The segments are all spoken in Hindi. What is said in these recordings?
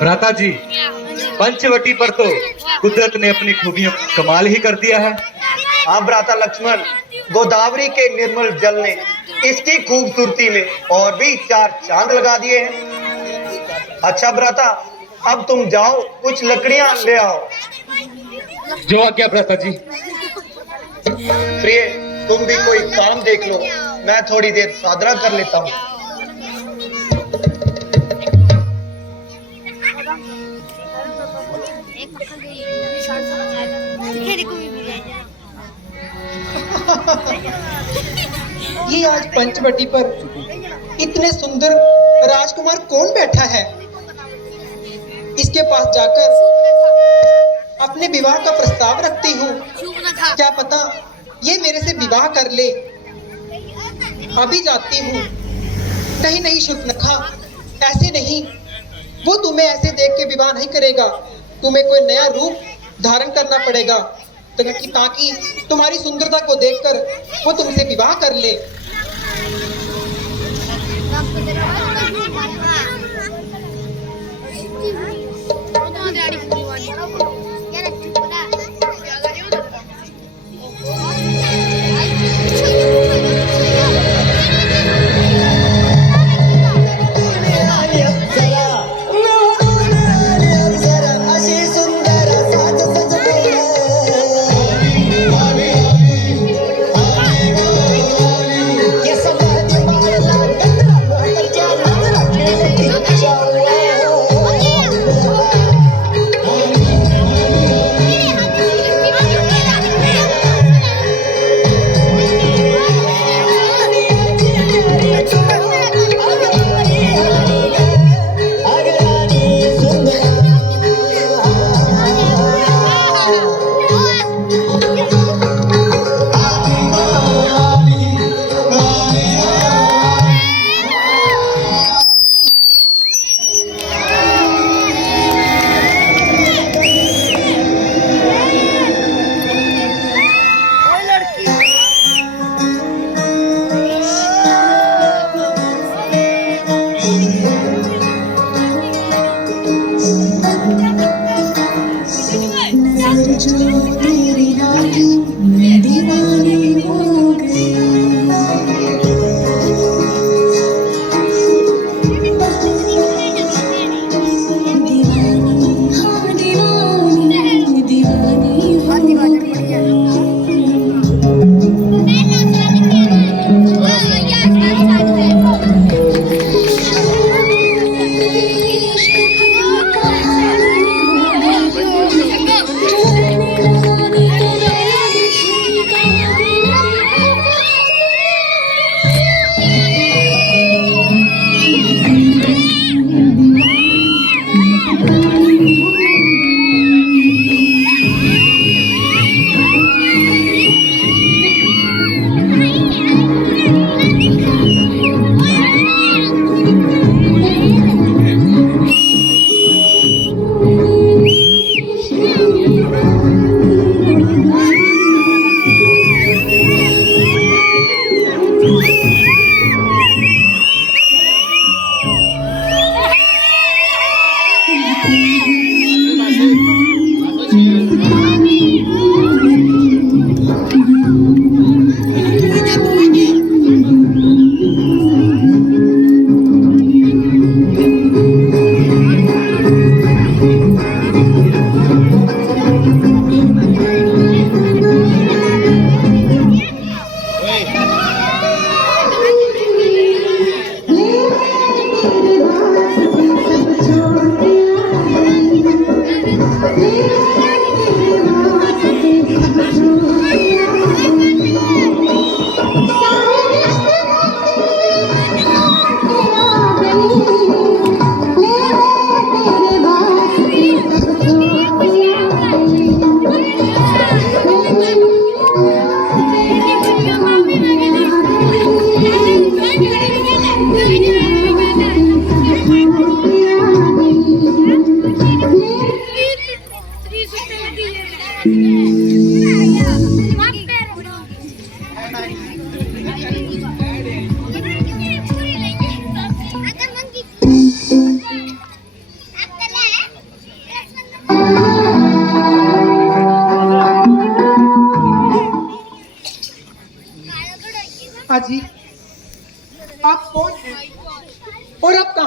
भ्राता जी, पंचवटी पर तो कुदरत ने अपनी खूबियों कमाल ही कर दिया है। हाँ भ्राता लक्ष्मण, गोदावरी के निर्मल जल ने इसकी खूबसूरती में और भी चार चांद लगा दिए हैं। अच्छा भ्राता, अब तुम जाओ, कुछ लकड़ियां ले आओ। जो आज्ञा भ्राता जी। प्रिय, तुम भी कोई काम देख लो, मैं थोड़ी देर साधना कर लेता हूँ। ये आज पंचवटी पर इतने सुंदर राजकुमार कौन बैठा है? इसके पास जाकर अपने विवाह का प्रस्ताव रखती हूँ। क्या पता ये मेरे से विवाह कर ले। अभी जाती हूँ। नहीं नहीं शूर्पणखा, ऐसे नहीं। वो तुम्हें ऐसे देख के विवाह नहीं करेगा। तुम्हें कोई नया रूप धारण करना पड़ेगा ताकि तुम्हारी सुंदरता को देखकर वो तुमसे विवाह कर ले।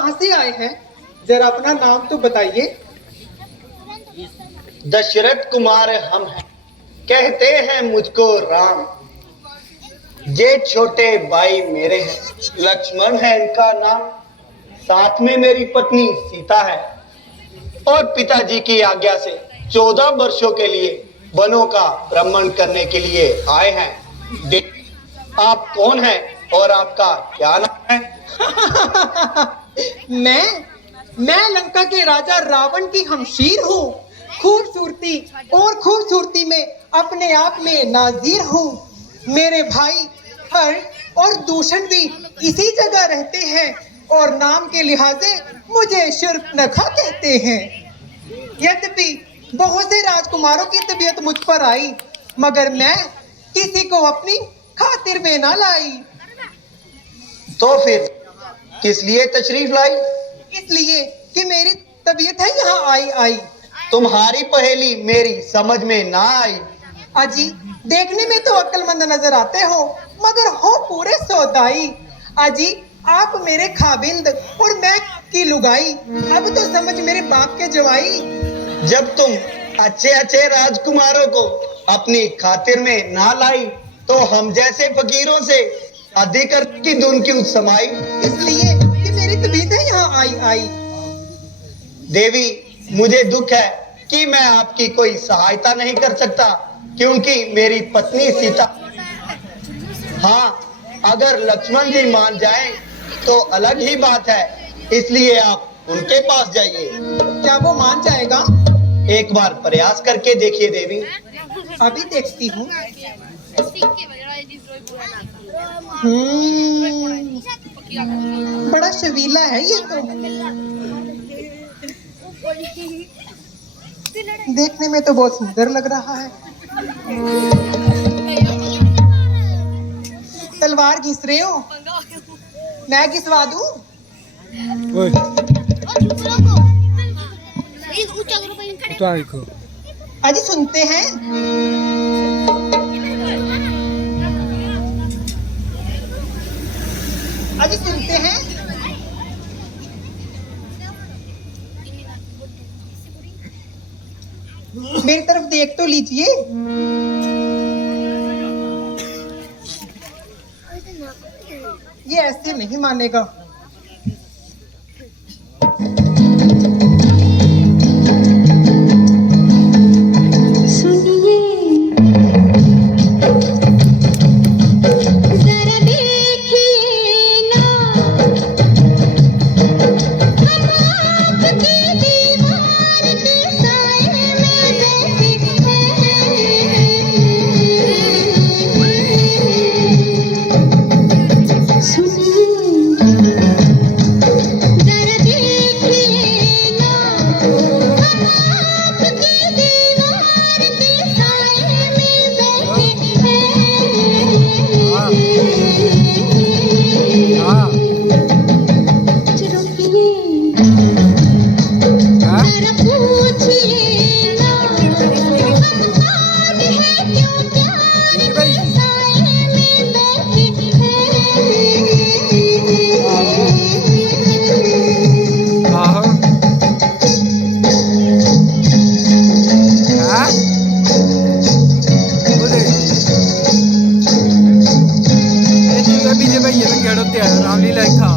कहाँ से आए हैं? जरा अपना नाम तो बताइए। दशरथ कुमार हम हैं, कहते हैं मुझको राम। ये छोटे भाई मेरे हैं, लक्ष्मण है इनका नाम। साथ में मेरी पत्नी सीता है और पिताजी की आज्ञा से 14 वर्षों के लिए वनों का भ्रमण करने के लिए आए हैं। आप कौन हैं और आपका क्या नाम है? मैं लंका के राजा रावण की हमशीर हूँ। खूबसूरती और खूबसूरती में अपने आप में नाजीर हूँ। मेरे भाई हर्ष और दूषण भी इसी जगह रहते हैं और नाम के लिहाजे मुझे शूर्पणखा कहते हैं। यद्यपि बहुत से राजकुमारों की तबीयत मुझ पर आई, मगर मैं किसी को अपनी खातिर में ना लाई। तो फिर किस लिए तशरीफ लाई? इसलिए कि मेरी तबीयत है यहाँ आई। तुम्हारी पहेली मेरी समझ में ना आई। अजी, देखने में तो अक्लमंद नजर आते हो, मगर हो पूरे सौदाई। अजी, आप मेरे खाबिंद और मैं की लुगाई। अब तो समझ मेरे बाप के जवाई। जब तुम अच्छे अच्छे राजकुमारों को अपनी खातिर में ना लाई, तो हम जैसे फकीरों से शादी करने की धुन क्यों समाई? इसलिए कि मेरी तबीयत है यहाँ आई। देवी, मुझे दुख है कि मैं आपकी कोई सहायता नहीं कर सकता, क्योंकि मेरी पत्नी सीता। हाँ, अगर लक्ष्मण जी मान जाएं तो अलग ही बात है, इसलिए आप उनके पास जाइए। क्या वो मान जाएगा? एक बार प्रयास करके देखिए देवी। अभी देखती हूँ। बड़ा शर्मीला है ये तो। देखने में तो बहुत सुंदर लग रहा है। तलवार घिस रहे हो? मैं घिसवा दूं? अजी सुनते हैं? अजी सुनते हैं? मेरी तरफ देख तो लीजिए। ये ऐसे नहीं मानेगा। रामलीला था।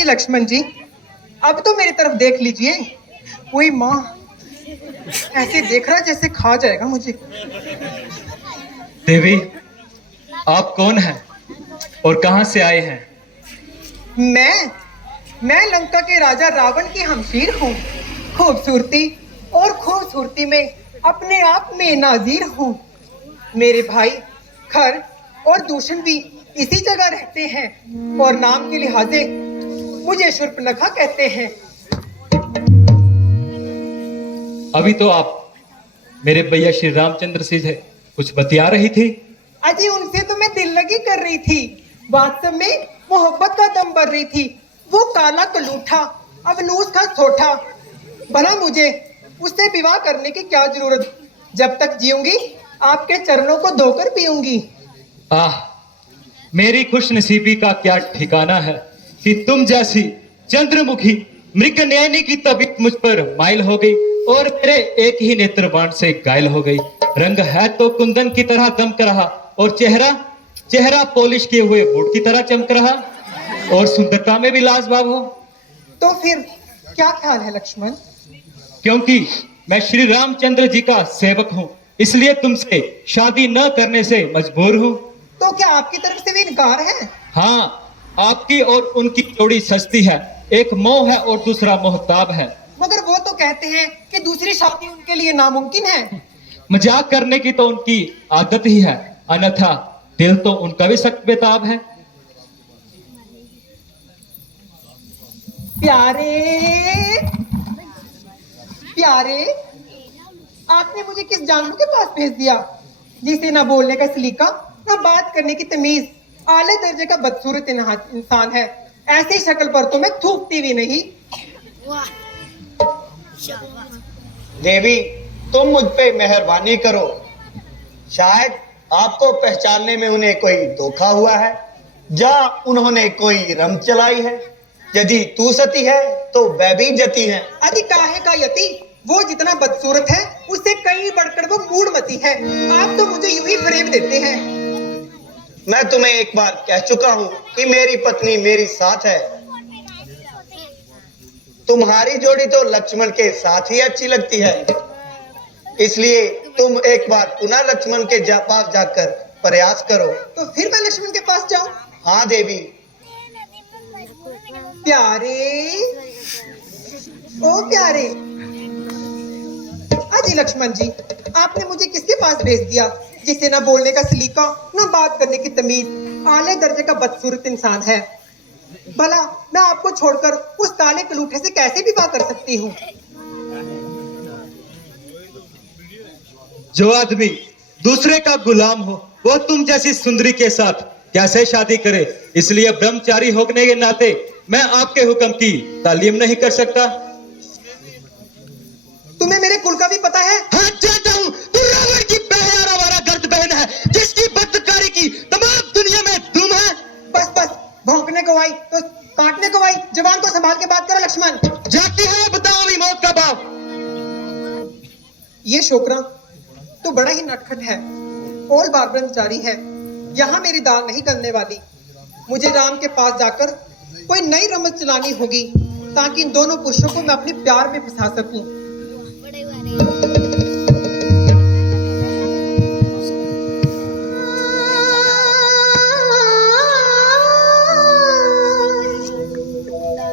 जी लक्ष्मण जी, अब तो मेरी तरफ देख लीजिए। कोई माँ ऐसे देख रहा है जैसे खा जाएगा मुझे। देवी, आप कौन हैं और कहां से आए हैं? मैं लंका के राजा रावण की हमशीर हूँ। खूबसूरती में अपने आप में नाजीर हूँ। मेरे भाई खर और दूषण भी इसी जगह रहते हैं और नाम के लिहाजे मुझे शूर्पणखा कहते हैं। अभी तो आप मेरे भैया श्री रामचंद्र से कुछ बतिया रही थी। अजी उनसे तो मैं दिल लगी कर रही थी, वास्तव में मोहब्बत का दम भर रही थी। वो काला कलूठा अवनूस का सोठा, भला मुझे उससे विवाह करने की क्या जरूरत? जब तक जीऊंगी आपके चरणों को धोकर पीऊंगी। आह, मेरी खुशनसीबी का क्या ठिकाना है कि तुम जैसी चंद्रमुखी मृग नयनी की तबीयत मुझ पर माइल हो गई और मेरे एक ही नेत्र बाण से घायल हो गई। रंग है तो कुंदन की तरह दमक रहा और चेहरा पॉलिश किए हुए वुड की तरह चमक रहा और सुंदरता में भी लाजवाब हो। तो फिर क्या ख्याल है लक्ष्मण? क्योंकि मैं श्री रामचंद्र जी का सेवक हूँ, इसलिए तुमसे शादी न करने से मजबूर हूँ। तो क्या आपकी तरफ से भी इनकार है? हाँ, आपकी और उनकी जोड़ी सस्ती है। एक मोह है और दूसरा मोहताब है। मगर वो तो कहते हैं कि दूसरी शादी उनके लिए नामुमकिन है। मजाक करने की तो उनकी आदत ही है, अन्यथा दिल तो उनका भी सख्त बेताब है। प्यारे, आपने मुझे किस जानवर के पास भेज दिया जिसे ना बोलने का सलीका ना बात करने की तमीज, आले दर्जे का बदसूरत इंसान है। ऐसी शक्ल पर तो मैं थूकती भी नहीं। देवी, तुम मुझ पे मेहरबानी करो। शायद आपको पहचानने में उन्हें कोई धोखा हुआ है या उन्होंने कोई रम चलाई है। यदि तू सती है तो वह भी जती है। अति काहे का यति, वो जितना बदसूरत है उससे कहीं बढ़कर वो मूढ़मती है। आप तो मुझे यूं ही फरेब देते हैं। मैं तुम्हें एक बार कह चुका हूं कि मेरी पत्नी मेरी साथ है। तुम्हारी जोड़ी तो लक्ष्मण के साथ ही अच्छी लगती है, इसलिए तुम एक बार पुनः लक्ष्मण के पास जाकर प्रयास करो। तो फिर मैं लक्ष्मण के पास जाऊं? हाँ देवी। प्यारे, अजी लक्ष्मण जी, आपने मुझे किसके पास भेज दिया जिसे ना बोलने का सलीका ना बात करने की तमीज, आले दर्जे का बदसूरत इंसान है। भला मैं आपको छोड़कर उस काले कलूठे से कैसे विवाह कर सकती हूँ? जो आदमी दूसरे का गुलाम हो वो तुम जैसी सुंदरी के साथ कैसे शादी करे? इसलिए ब्रह्मचारी होने के नाते मैं आपके हुक्म की तालीम नहीं कर सकता। तुम्हें मेरे कुल का भी पता है? हाँ, जानता हूँ। तू रावण की आवारा गर्द बहन है जिसकी बदकारी की तमाम दुनिया में धूम है। बस भौंकने को आई तो काटने को आई, जवान को संभाल के बात करो लक्ष्मण। जाती है बताओ अभी मौत का बाप। ये छोकरा तो बड़ा ही नटखट है और बार ब्रह्मचारी है। यहाँ मेरी दाल नहीं गलने वाली। मुझे राम के पास जाकर कोई नई रमत चलानी होगी ताकि इन दोनों पुरुषों को मैं अपने प्यार में फंसा सकूं।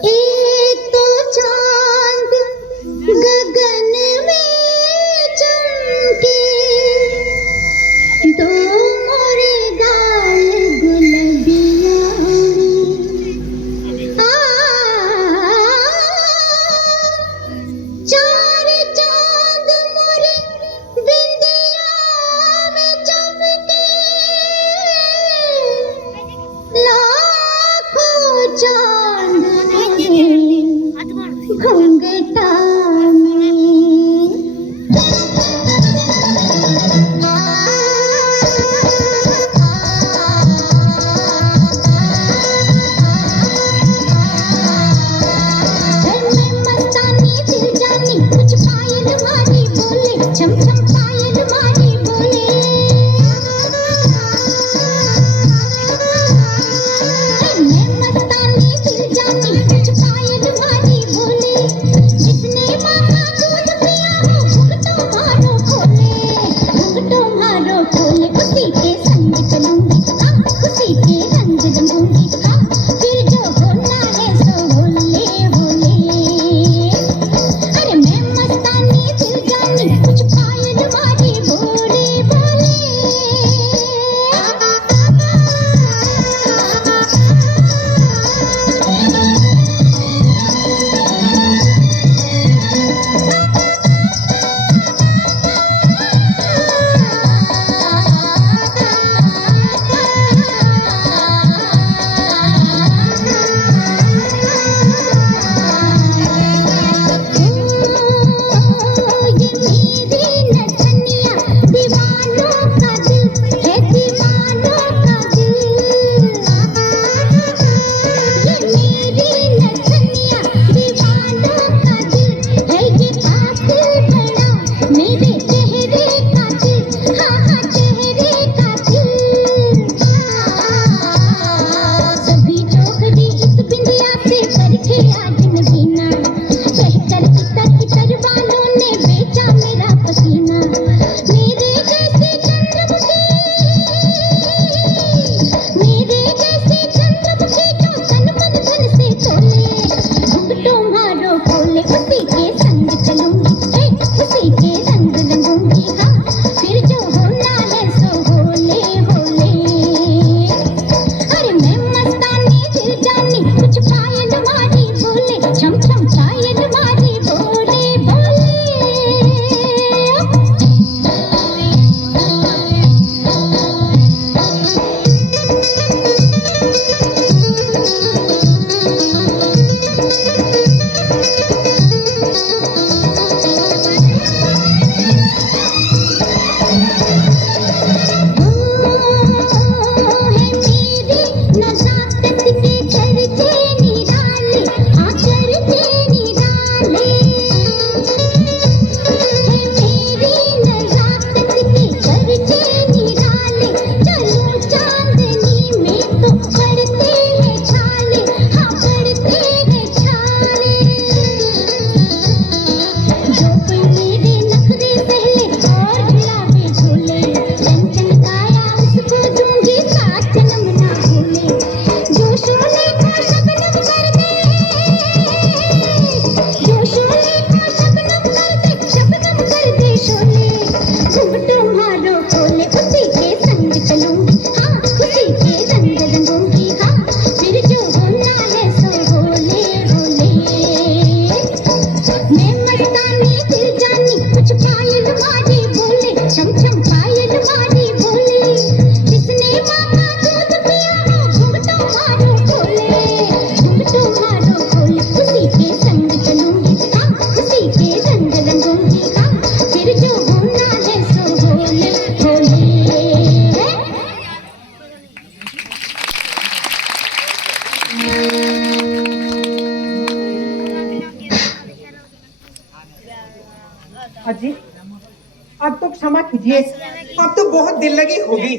एक तो चांद गगन में चमके, दो मोरे गाल गुलबिया, चार चांद मोरे बिंदिया में चमके, लाखों चांद घुंघटा में। कुछ पायल मारी बोले, छम छम पायल मारी बोले, मैं मस्तानी दिल जानी, अजी अब तो क्षमा कीजिए, अब तो बहुत दिल लगी होगी।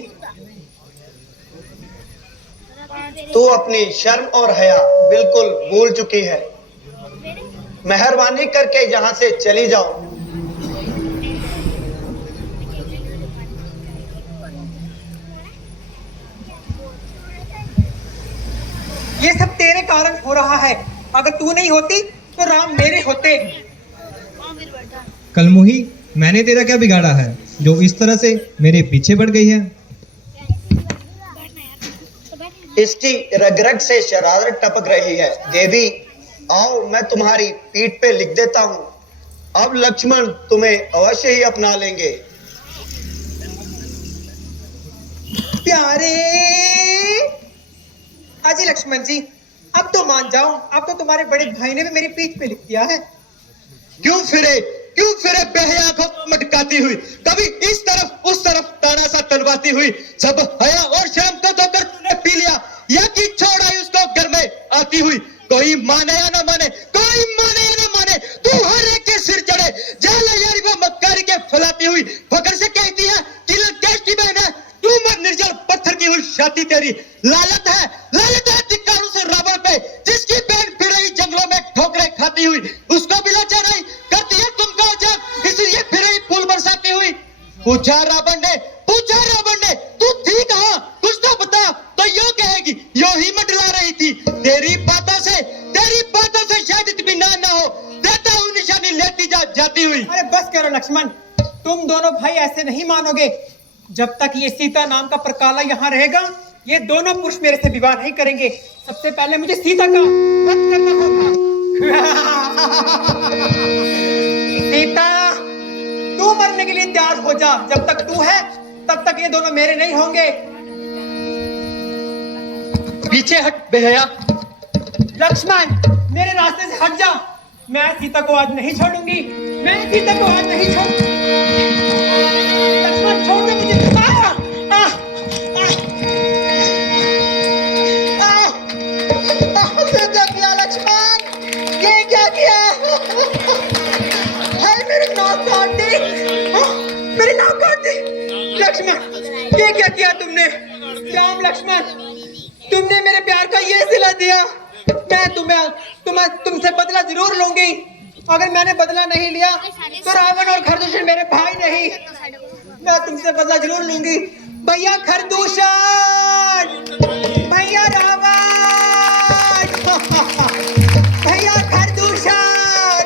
तू अपनी शर्म और हया बिल्कुल भूल चुकी है। मेहरबानी करके यहाँ से चली जाओ। ये सब तेरे कारण हो रहा है। अगर तू नहीं होती तो राम मेरे होते। कलमुही, मैंने तेरा क्या बिगाड़ा है जो इस तरह से मेरे पीछे पड़ गई है? इसकी रग रग से शरारत टपक रही है। देवी, आओ मैं तुम्हारी पीठ पे लिख देता हूँ। अब लक्ष्मण तुम्हें अवश्य ही अपना लेंगे। प्यारे अजी लक्ष्मण जी, अब तो मान जाओ, अब तो तुम्हारे बड़े भाई ने भी मेरी पीठ पे लिख दिया है। क्यों फिरे बेहया को मटकाती हुई, कभी इस तरफ उस तरफ ताना सा तलवाती हुई। सब हया और शर्म को धोकर तूने पी लिया, या कि छोड़ आई उसको घर में आती हुई। कोई माने या ना माने, कोई माने या ना माने, तू हर एक के सिर चढ़े। जाला यारी वो मक्कारी के फैलाती हुई फकर से कहती है कि लंकेश की बहन है, तू मर निर्जल पत्थर की हुई छाती तेरी। लालत है धिक्कारों से रावण पे, जिसकी बहन फिर रही जंगलों में ठोकरें खाती हुई। उसको भी लज्जा नहीं करती है तुमको जब, इसलिए फिर रही फूल बरसाती हुई। पूछा रावण ने तू थी कहाँ, कुछ तो बता। तो यो कहेगी यो ही मंडला रही थी। तेरी बातों से शायद इत्मीनान ना हो, देता हूँ निशानी लेती जाती हुई। अरे बस करो लक्ष्मण, तुम दोनों भाई ऐसे नहीं मानोगे। जब तक ये सीता नाम का परकाला यहाँ रहेगा, ये दोनों पुरुष मेरे से विवाह नहीं करेंगे। सबसे पहले मुझे सीता का वध करना होगा। सीता, तू मरने के लिए तैयार हो जा। जब तक तू है तब तक ये दोनों मेरे नहीं होंगे। पीछे हट बेहया। लक्ष्मण, मेरे रास्ते से हट जा। मैं सीता को आज नहीं छोड़ूंगी, मैं सीता को आज नहीं छोड़। लक्ष्मण छोड़ दे मुझे। क्या किया लक्ष्मण, ये क्या किया? हाय मेरी नाक काट दी, मेरी नाक काट दी। लक्ष्मण, ये क्या किया तुमने? राम लक्ष्मण, तुमने मेरे प्यार का ये सिला दिया। मैं तुमसे बदला जरूर लूंगी। अगर मैंने बदला नहीं लिया तो रावण और खरदूषण मेरे भाई नहीं। मैं तुमसे बदला जरूर लूंगी। भैया खरदूषण, भैया रावण, भैया खरदूषण।